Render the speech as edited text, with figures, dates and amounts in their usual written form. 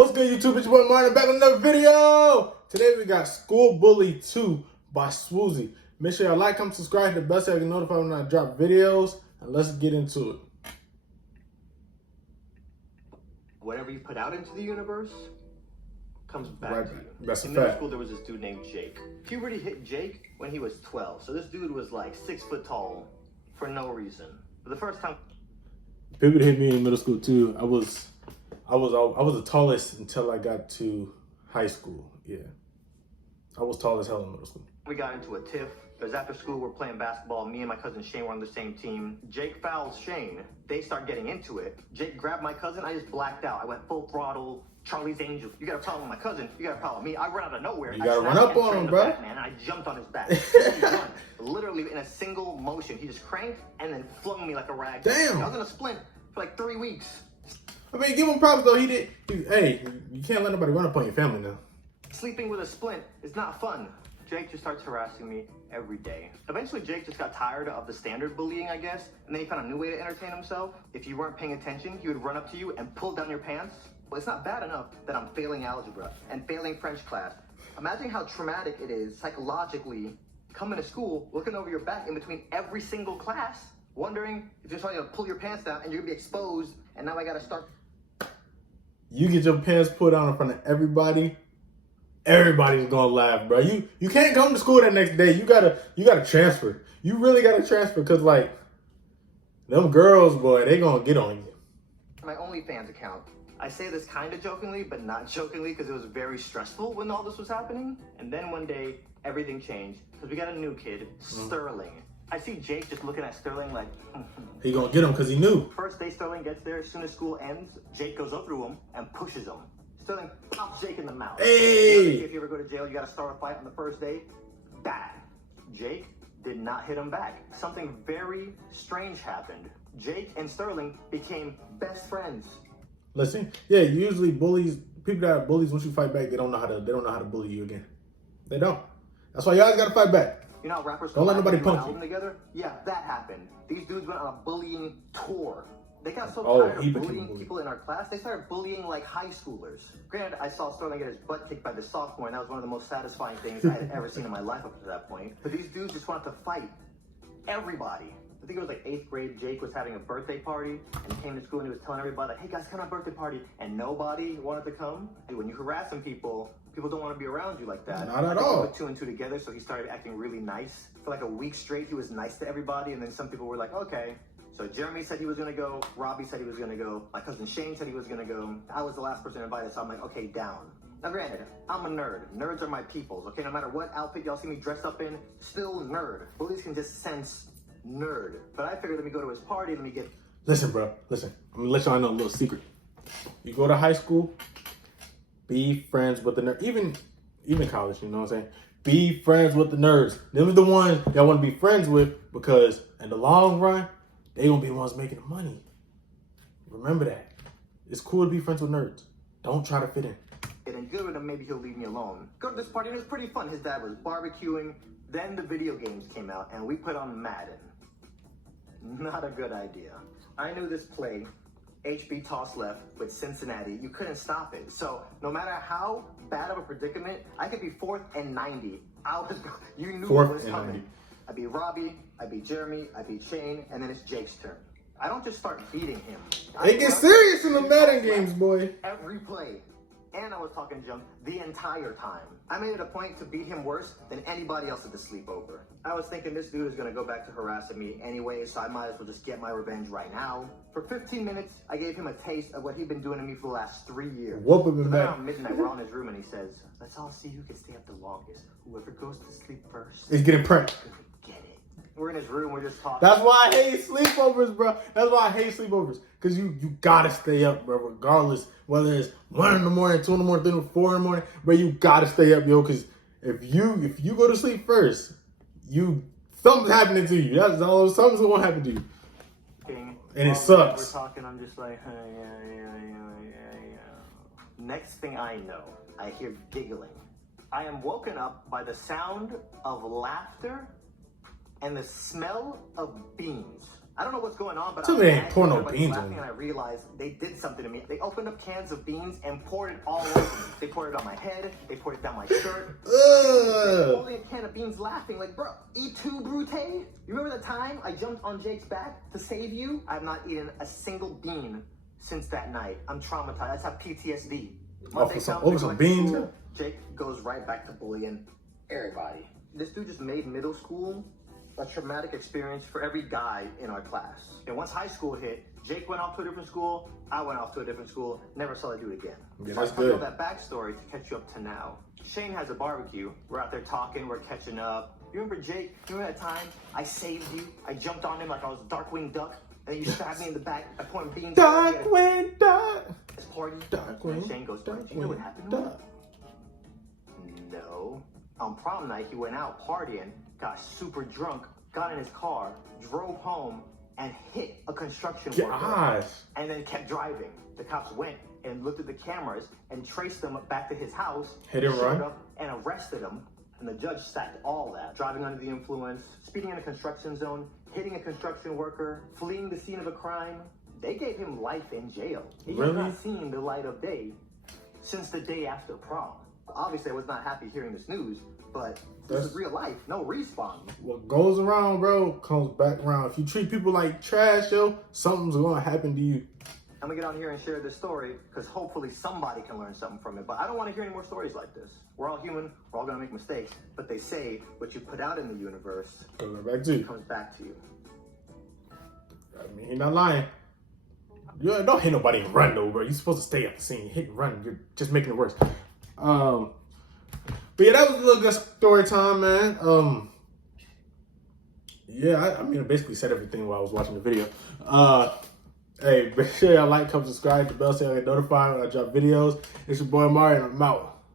What's good, YouTube? It's your boy Martin back with another video. Today we got School Bully 2 by sWooZie. Make sure y'all like, comment, subscribe, hit the bell so you can notify when I drop videos. And let's get into it. Whatever you put out into the universe comes back to you. That's a In middle fact. school, there was this dude named Jake. Puberty hit Jake when he was 12. So this dude was like 6 foot tall for no reason. For the first time. People hit me in middle school too. I was the tallest until I got to high school. Yeah, I was tall as hell in middle school. We got into a tiff. It was after school, we're playing basketball. Me and my cousin Shane were on the same team. Jake fouls Shane. They start getting into it. Jake grabbed my cousin. I just blacked out. I went full throttle. Charlie's Angel. You got a problem with my cousin. You got a problem with me. I run out of nowhere. You gotta run up on him, bro. Man, I jumped on his back. He won. Literally in a single motion. He just cranked and then flung me like a rag. Damn. I was in a splint for like 3 weeks. I mean, give him props though. Hey, you can't let nobody run up on your family now. Sleeping with a splint is not fun. Jake just starts harassing me every day. Eventually, Jake just got tired of the standard bullying, I guess, and then he found a new way to entertain himself. If you weren't paying attention, he would run up to you and pull down your pants. Well, it's not bad enough that I'm failing algebra and failing French class. Imagine how traumatic it is psychologically coming to school, looking over your back in between every single class, wondering if you're trying to pull your pants down and you're gonna be exposed, and now I gotta start. You get your pants put on in front of everybody. Everybody's gonna laugh, bro. You can't come to school that next day. You gotta transfer. You really gotta transfer, cause like them girls, boy, they gonna get on you. My OnlyFans account. I say this kind of jokingly, but not jokingly, because it was very stressful when all this was happening. And then one day, everything changed, because we got a new kid, Sterling. I see Jake just looking at Sterling like, He gonna get him because he knew. First day Sterling gets there, as soon as school ends, Jake goes up through him and pushes him. Sterling pops Jake in the mouth. Hey! If you ever go to jail, you gotta start a fight on the first day. Bad. Jake did not hit him back. Something very strange happened. Jake and Sterling became best friends. Listen, yeah, usually people that are bullies, once you fight back, they don't know how to bully you again. They don't. That's why you always gotta fight back. You know how rappers don't let nobody do an punk you album together? Yeah, that happened. These dudes went on a bullying tour. They got so tired of bullying people in our class, they started bullying like high schoolers. Granted, I saw Sterling get his butt kicked by the sophomore, and that was one of the most satisfying things I had ever seen in my life up to that point. But these dudes just wanted to fight everybody. I think it was like 8th grade, Jake was having a birthday party, and he came to school and he was telling everybody, like, hey guys, come to my birthday party, and nobody wanted to come. And when you harassing people, people don't want to be around you like that. Not at all. He put 2 and 2 together, so he started acting really nice. For like a week straight, he was nice to everybody, and then some people were like, okay. So Jeremy said he was gonna go, Robbie said he was gonna go, my cousin Shane said he was gonna go. I was the last person invited, so I'm like, okay, down. Now granted, I'm a nerd. Nerds are my peoples, okay? No matter what outfit y'all see me dressed up in, still nerd. Bullies can just sense nerd. But I figured, let me go to his party, let me get... Listen, bro, listen. I'm gonna let y'all know a little secret. You go to high school, be friends with the nerds. Even college, you know what I'm saying? Be friends with the nerds. Them are the ones y'all want to be friends with, because in the long run, they gonna be the ones making the money. Remember that. It's cool to be friends with nerds. Don't try to fit in. Getting good with him, maybe he'll leave me alone. Go to this party, and it was pretty fun. His dad was barbecuing. Then the video games came out, and we put on Madden. Not a good idea. I knew this play, HB toss left with Cincinnati. You couldn't stop it. So no matter how bad of a predicament, I could be 4th and 90. You knew what was coming. I beat Robbie, I beat Jeremy, I beat Shane, and then it's Jake's turn. I don't just start beating him. They get serious in the Madden games, boy. Every play. And I was talking junk the entire time. I made it a point to beat him worse than anybody else at the sleepover. I was thinking this dude is gonna go back to harassing me anyway, so I might as well just get my revenge right now. For 15 minutes, I gave him a taste of what he'd been doing to me for the last 3 years. Whoop him in Then back. around midnight, we're all in his room and he says, let's all see who can stay up the longest. Whoever goes to sleep first. He's getting pranked. Get it. We're in his room, we're just talking. That's why I hate sleepovers, bro. That's why I hate sleepovers. Because you gotta stay up, bro, regardless. Whether it's 1 in the morning, 2 in the morning, 3 in the 4 in the morning, but you gotta stay up, yo. Because if you go to sleep first, something's happening to you. That's all. Something's gonna happen to you. And it sucks. We're talking, I'm just like, yeah. Next thing I know, I hear giggling. I am woken up by the sound of laughter and the smell of beans. I don't know what's going on, but Tell me they ain't pouring no beans on me. And I realized they did something to me. They opened up cans of beans and poured it all over me. They poured it on my head. They poured it down my shirt. Holding a can of beans, laughing like, bro, eat two, Brute? You remember the time I jumped on Jake's back to save you? I've not eaten a single bean since that night. I'm traumatized. I just have PTSD. Over some beans? Jake goes right back to bullying everybody. This dude just made middle school a traumatic experience for every guy in our class. And once high school hit, Jake went off to a different school, I went off to a different school, never saw that dude again. Yeah, so that's I good. all that backstory to catch you up to now. Shane has a barbecue. We're out there talking, we're catching up. You remember Jake? You remember that time I saved you? I jumped on him like I was a Darkwing Duck, and then you stabbed me in the back. I poured beans. Darkwing Duck. This party. Darkwing. Shane goes, "Do you know what happened to me?" No. On prom night, he went out partying, got super drunk, got in his car, drove home, and hit a construction worker. And then kept driving. The cops went and looked at the cameras and traced him back to his house. Hit and run. Up and arrested him. And the judge stacked all that. Driving under the influence, speeding in a construction zone, hitting a construction worker, fleeing the scene of a crime. They gave him life in jail. He has not seen the light of day since the day after prom. Obviously, I was not happy hearing this news, but this is real life, no respawn. What goes around, bro, comes back around. If you treat people like trash, yo, something's gonna happen to you. I'm gonna get on here and share this story because hopefully somebody can learn something from it. But I don't want to hear any more stories like this. We're all human, we're all gonna make mistakes, but they say what you put out in the universe comes back to you. Comes back to you. I mean, you're not lying. You don't hit nobody and run though, bro. You're supposed to stay at the scene. Hit and run. You're just making it worse. But yeah, that was a little good story time, man. Yeah, I mean, I basically said everything while I was watching the video. Hey, make sure y'all like, comment, subscribe, the bell so y'all get notified when I drop videos. It's your boy Mario, and I'm out.